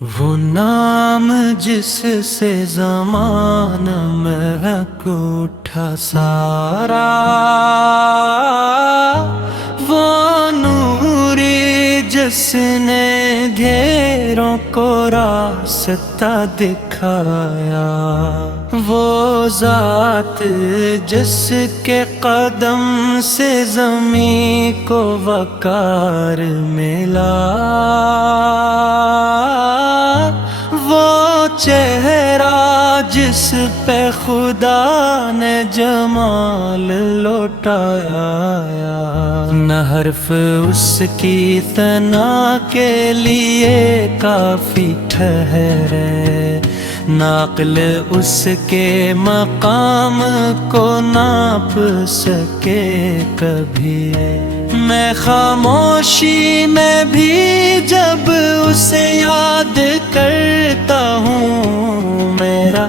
وہ نام جس سے زمان مہک اٹھا سارا، وہ نوری جس نے گھیروں کو راستہ دکھایا، وہ ذات جس کے قدم سے زمین کو وقار ملا، وہ چہرہ جس پہ خدا نے جمال لوٹایا، نہ حرف اس کی ثنا کے لیے کافی ٹھہرے، نہ عقل اس کے مقام کو ناپ سکے کبھی۔ میں خاموشی میں بھی جب اسے یاد کرتا ہوں، میرا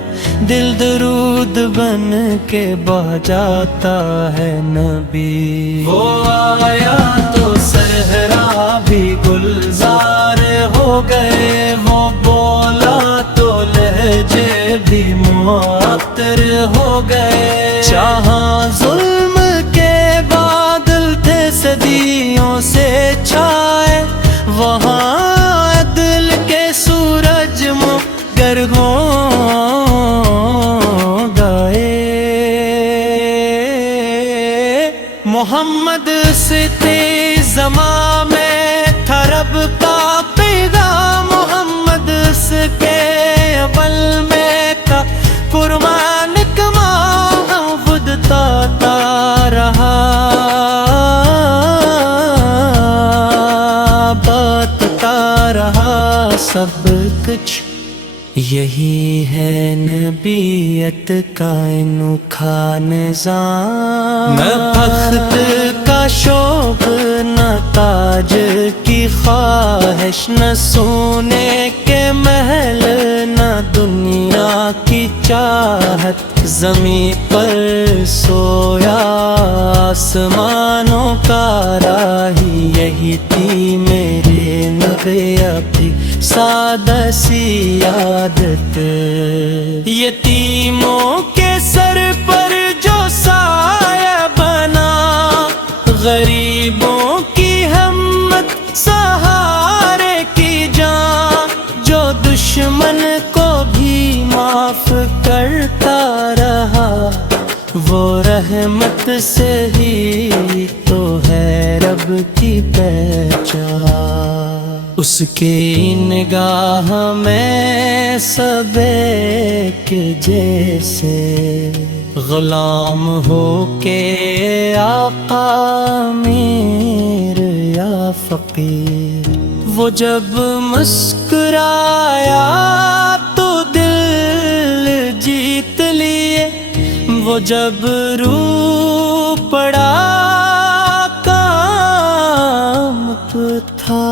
دل درود بن کے بہہ جاتا ہے نبی۔ وہ آیا تو صحرا بھی گلزار ہو گئے، وہ بولا تو لہجے بھی معطر ہو گئے، جہاں ظلم کے بادل تھے صدیوں سے چھائے، وہاں عدل کے سورج مگر ہو گئے۔ محمد ستے زماں میں تھا رب کا پیغام، محمد اس کے اول میں تھا قربان کماں، خود تا رہا باتتا رہا سب کچھ۔ یہی ہے نبیت کا انوکھا نظام، نہ تخت کا شوق نہ تاج کی خواہش، نہ سونے کے محل نہ دنیا کی چاہت، زمین پر سویا آسمانوں کا راہی، یہی تھی میرے نبی ابھی سادہ سی عادت۔ یتیموں کے سر پر جو سایہ بنا، غریبوں کی ہمت سہارے کی جان، جو دشمن کو بھی معاف کرتا رہا، وہ رحمت سے ہی تو ہے رب کی پہچان۔ اس کی نگاہ میں سب ایک جیسے، غلام ہو کے آقا امیر یا فقیر، وہ جب مسکرایا تو دل جیت لیے، وہ جب رو پڑا کام تھا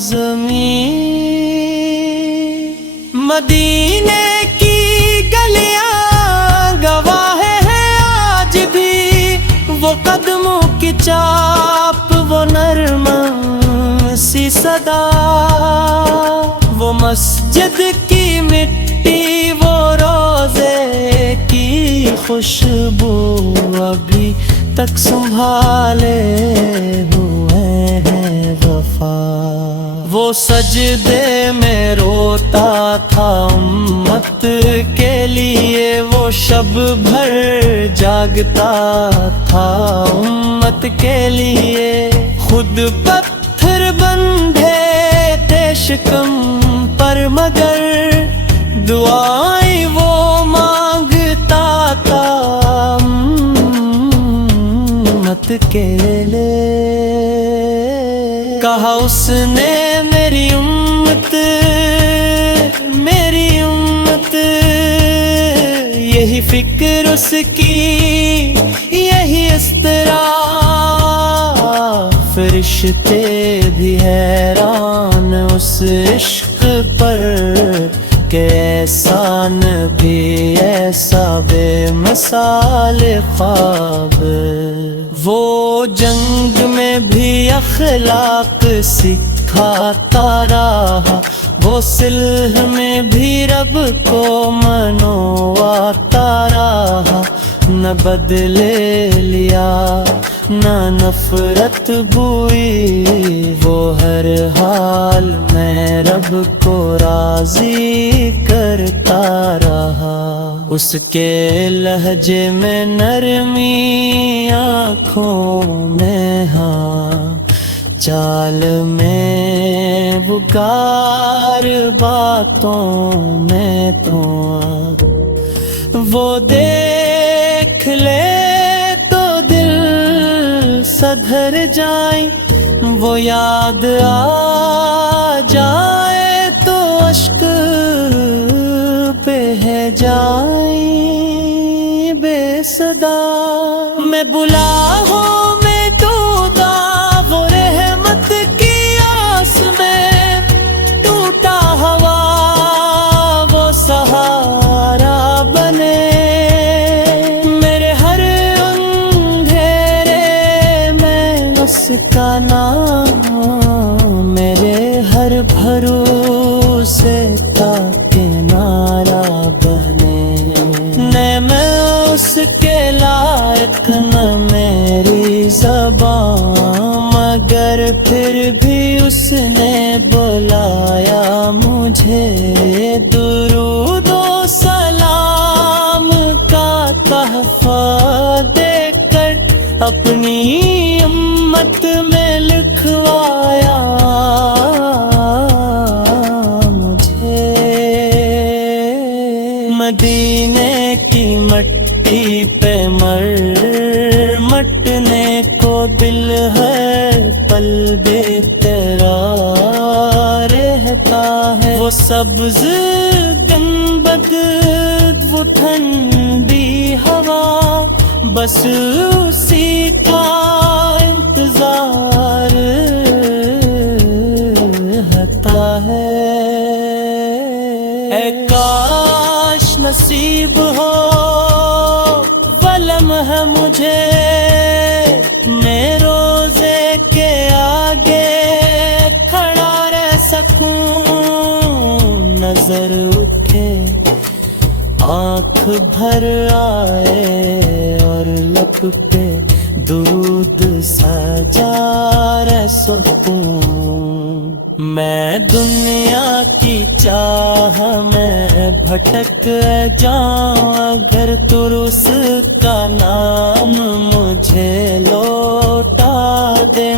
زمین۔ مدینے کی گلیاں گواہ ہے آج بھی، وہ قدموں کی چاپ، وہ نرم سی صدا، وہ مسجد کی مٹی، وہ روزے کی خوشبو، ابھی تک سنبھالے ہوئے ہیں وفا۔ وہ سجدے میں روتا تھا امت کے لیے، وہ شب بھر جاگتا تھا امت کے لیے، خود پتھر بندھے تھے شکم پر مگر دعائیں وہ مانگتا تھا امت کے لیے۔ کہا اس نے میری امت یہی فکر اس کی یہی اس طرح، فرشتے بھی حیران اس عشق پر کہ احسان بھی ایسا بے مثال خواب۔ وہ جنگ میں بھی اخلاق سکھاتا رہا، وہ وہ صلح میں بھی رب کو منواتا رہا، نہ بدلے لیا نہ نفرت بوئی، وہ ہر حال میں رب کو راضی کرتا رہا۔ اس کے لہجے میں نرمی، آنکھوں میں ہاں، چال میں وقار، باتوں میں تو وہ دیکھ لے تو دل سدھر جائیں، وہ یاد آ جائے تو اشک بہہ جائیں بے صدا۔ میں بلا ہوں میں ڈوبا وہ رحمت کی آس میں، ٹوٹا ہوا وہ سہارا بنے، میرے ہر اندھیرے میں اس کا نام، میرے ہر بھروسے کا کنارہ بنے۔ نہ میں اس کے لائق نہ میری زبان، مگر پھر بھی اس نے بلایا مجھے، درود و سلام کا تحفہ دے کر اپنی امت میں لکھوایا مجھے۔ مدینے کی مٹی پہ مٹنے کو دل ہے، پل بے تیرا رہتا ہے، وہ سبز گنبد وہ ٹھنڈی ہوا، بس اسی کا انتظار رہتا ہے۔ اے کاش نصیب ہو وہ لمحہ مجھے، میں روزے کے آگے کھڑا رہ سکوں، نظر اٹھے آنکھ بھر آئے اور لب پہ درود سجا رہ سکوں۔ میں دنیا کی چاہ میں بھٹک جاؤں، اگر تو اس کا نام مجھے لوٹا دے۔